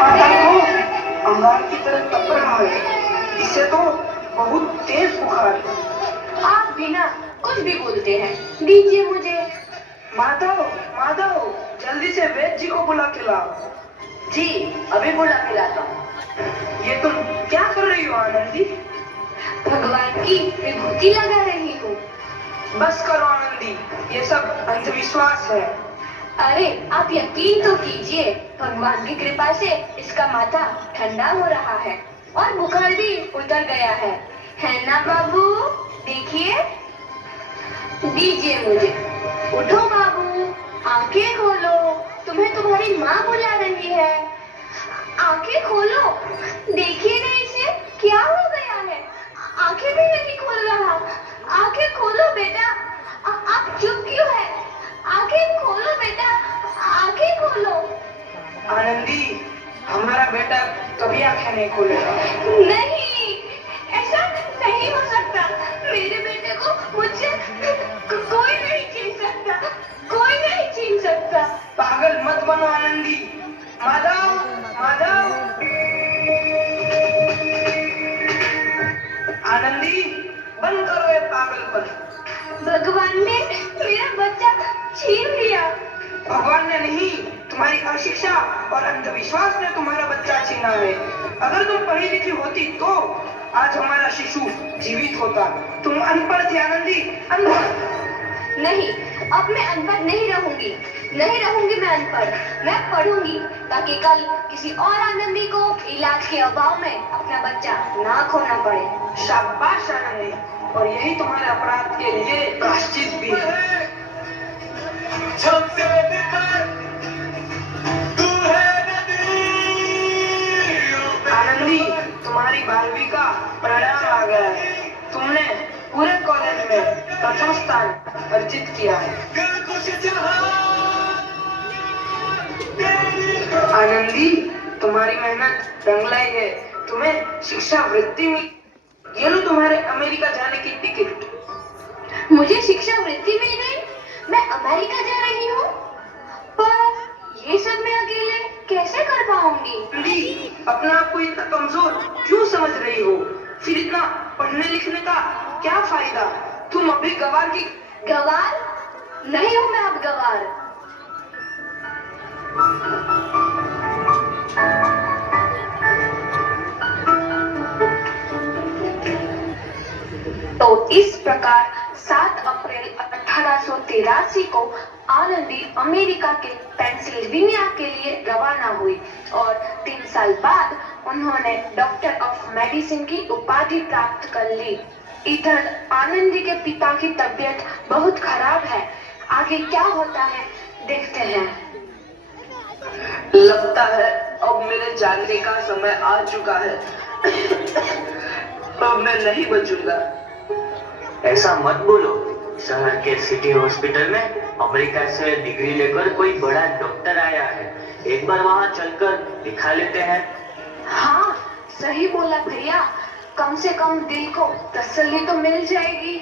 माता को अंगार की तरह तप रहा है। इसे तो बहुत तेज बुखार है। आप बिना कुछ भी बोलते हैं, दीजिए मुझे। माधव, माधव, जल्दी से वैद्य जी को बुला के लाओ। जी, अभी बुला के लाता हूँ। ये तुम क्या कर रही हो आनंदी? भगवान की विभूति लगा रही हूँ। बस करो आनंदी, ये सब अंधविश्वास है। अरे आप यकीन तो कीजिए, भगवान की कृपा से इसका माथा ठंडा हो रहा है और बुखार भी उतर गया है ना बाबू? देखिए, दीजिए मुझे। उठो बाबू, आंखें खोलो, तुम्हें तुम्हारी माँ बुला रही है। आंखें खोलो, देखिए ना इसे क्या हो गया है, आंखें भी नहीं खोल रहा। आंखें खोलो बेटा, आप चुप क्यों है? आंखें खोलो बेटा, आंखें खोलो। आनंदी, हमारा बेटा कभी आंखें नहीं खोलेगा। नहीं, ऐसा नहीं हो सकता। मेरे बेटे को मुझसे कोई नहीं छीन सकता, कोई नहीं छीन सकता। पागल मत बनो आनंदी। माधव, माधव, आनंदी, बंद करो ये पागलपन। भगवान ने मेरा बच्चा छीन लिया। भगवान ने नहीं, तुम्हारी अशिक्षा और अंधविश्वास ने तुम्हारा बच्चा छीना है। अगर तुम पढ़ी लिखी होती तो आज हमारा शिशु जीवित होता। तुम अनपढ़ थी आनंदी, अनपढ़। नहीं, अब मैं अनपढ़ नहीं रहूंगी, नहीं रहूंगी मैं अनपढ़। मैं पढ़ूंगी ताकि कल किसी और आनंदी को इलाज के अभाव में अपना बच्चा ना खोना पड़े। शाबाश आनंदी, और यही तुम्हारे अपराध के लिए प्रायश्चित भी है। आनंदी, तुम्हारी 12वीं का परिणाम आ गया है। तुमने पूरे कॉलेज में प्रथम स्थान अर्जित किया है। आनंदी, तुम्हारी मेहनत रंग लाई है। तुम्हें शिक्षा वृत्ति मिली। ये लो तुम्हारे अमेरिका जाने की टिकट। मुझे शिक्षा वृत्ति मिल गई, मैं अमेरिका जा रही हूँ। पर ये सब मैं अकेले कैसे कर पाऊंगी? आनंदी, अपने आप को इतना कमजोर क्यों समझ रही हो? फिर इतना पढ़ने लिखने का क्या फायदा? तुम अभी गवार की। गवार नहीं हूँ मैं अब गवार। तो इस प्रकार 7 अप्रैल 1883 को आनंदी अमेरिका के पेंसिल्वेनिया के लिए रवाना हुई और 3 साल बाद उन्होंने डॉक्टर ऑफ मेडिसिन की उपाधि प्राप्त कर ली। इधर आनंदी के पिता की तबीयत बहुत खराब है। आगे क्या होता है देखते हैं। लगता है अब मेरे जागने का समय आ चुका है। अब मैं नहीं बचूंगा। ऐसा मत बोलो। शहर के सिटी हॉस्पिटल में अमेरिका से डिग्री लेकर कोई बड़ा डॉक्टर आया है। एक बार वहाँ चलकर दिखा लेते हैं। हाँ, सही बोला भैया, कम से कम दिल को तसल्ली तो मिल जाएगी।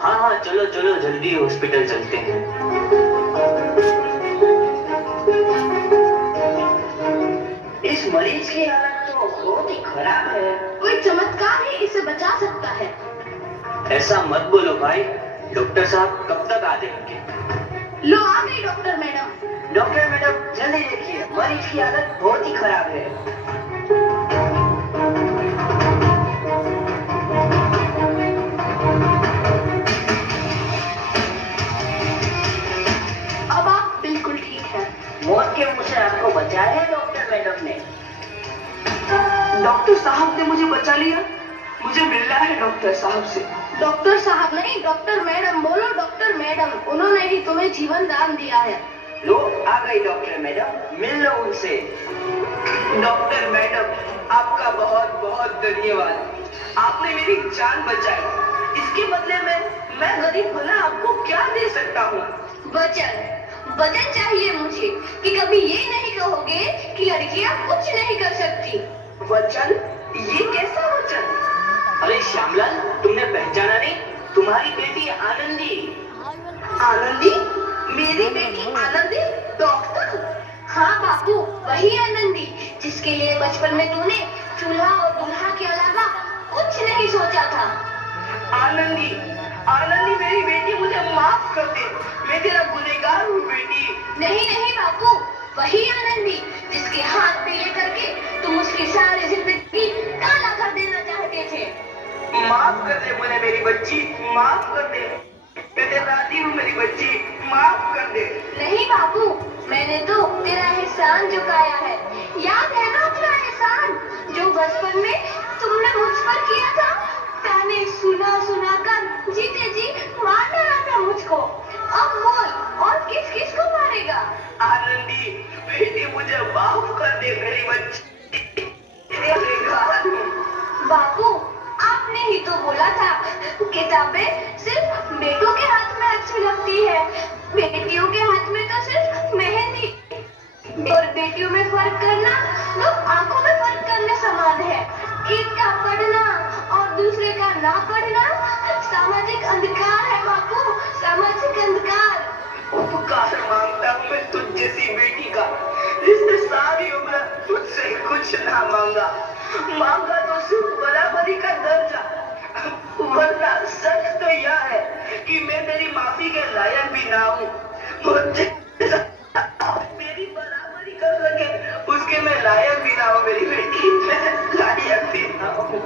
हाँ हाँ, चलो चलो जल्दी हॉस्पिटल चलते हैं। इस मरीज की हालत तो बहुत ही खराब है। कोई चमत्कार ही इसे बचा सकता है। ऐसा मत बोलो भाई, डॉक्टर साहब कब तक आ जाएंगे? लो आ गई डॉक्टर मैडम। डॉक्टर मैडम, जल्दी देखिए, मरीज की हालत बहुत ही खराब है। अब आप बिल्कुल ठीक है। मौत के मुंह से आपको बचाया है डॉक्टर मैडम ने। डॉक्टर साहब ने मुझे बचा लिया। मुझे मिलना है डॉक्टर साहब से। डॉक्टर साहब नहीं, डॉक्टर मैडम बोलो। डॉक्टर मैडम, उन्होंने ही तुम्हें जीवन दान दिया है। लो आ गई डॉक्टर मैडम, मिल लो उनसे। डॉक्टर मैडम, आपका बहुत बहुत धन्यवाद। आपने मेरी जान बचाई। इसके बदले में मैं गरीब भला आपको क्या दे सकता हूँ? वचन चाहिए मुझे कि कभी ये नहीं कहोगे कि लड़कियां कुछ नहीं कर सकती। वचन? ये कैसा वचन? अरे श्यामलाल, तुमने पहचाना नहीं? तुम्हारी बेटी आनंदी। आनंदी? मेरी बेटी आनंदी? डॉक्टर? हाँ बापू, वही आनंदी जिसके लिए बचपन में तूने चूल्हा और दूल्हा के अलावा कुछ नहीं सोचा था। आनंदी, आनंदी मेरी बेटी, मुझे माफ कर दे, मैं तेरा गुनहगार हूँ बेटी। नहीं नहीं बापू, वही आनंदी जिसके हाथ पे लेकर के तुम उसकी सारी जिंदगी काला कर देना चाहते थे। माफ कर दे मुझे मेरी बच्ची, माफ कर दे, मैं तेरा दादी हूँ मेरी बच्ची, माफ कर दे। नहीं बापू, मैंने तो तेरा एहसान चुकाया है। याद है ना अपना एहसान जो बचपन में तुमने मुझ पर किया था? ताने सुना सुना कर जीते जी मार डाला था मुझको। अब बोल, और किस किस को मारेगा? आनंदी बेटी, मुझे माफ कर दे मेरी बच्ची। बापू, आपने ही तो बोला था किताबें सिर्फ बेटों के हाथ में अच्छी लगती है, बेटियों के हाथ में तो सिर्फ मेहंदी। और बेटियों में फर्क करना तो आंखों में फर्क करने समान है। एक का पढ़ना और दूसरे का ना पढ़ना सामाजिक अंधकार है बापू, सामाजिक अंधकार। उपकार मांगता हूँ मैं तुझ जैसी बेटी का, जिसने सारी उम्र तुझसे कुछ ना मांगा, मांगा तो सिर्फ बराबरी का दर्जा। वरना सच तो यह है कि मैं तेरी माफी के लायक भी ना हूँ। मुझे मेरी बराबरी कर सके उसके मैं लायक भी ना हूँ मेरी बेटी, मैं लायक भी ना हूँ।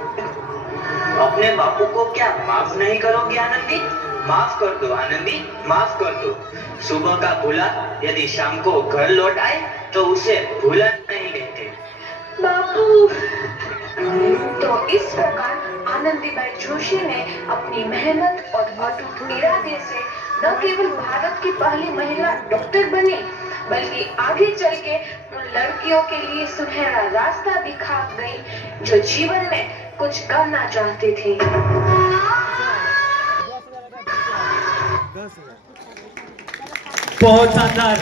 अपने बापू को क्या माफ नहीं करोगी आनंदी? माफ कर दो आनंदी, माफ कर दो। सुबह का भूला यदि शाम को घर लौट आए तो उसे भूला नहीं कहते। बापू। तो इस प्रकार आनंदीबाई जोशी ने अपनी मेहनत और अटूट इरादे से न केवल भारत की पहली महिला डॉक्टर बनी, बल्कि आगे चल के उन लड़कियों के लिए सुनहरा रास्ता दिखा गई जो जीवन में कुछ करना चाहती थी। बहुत शानदार।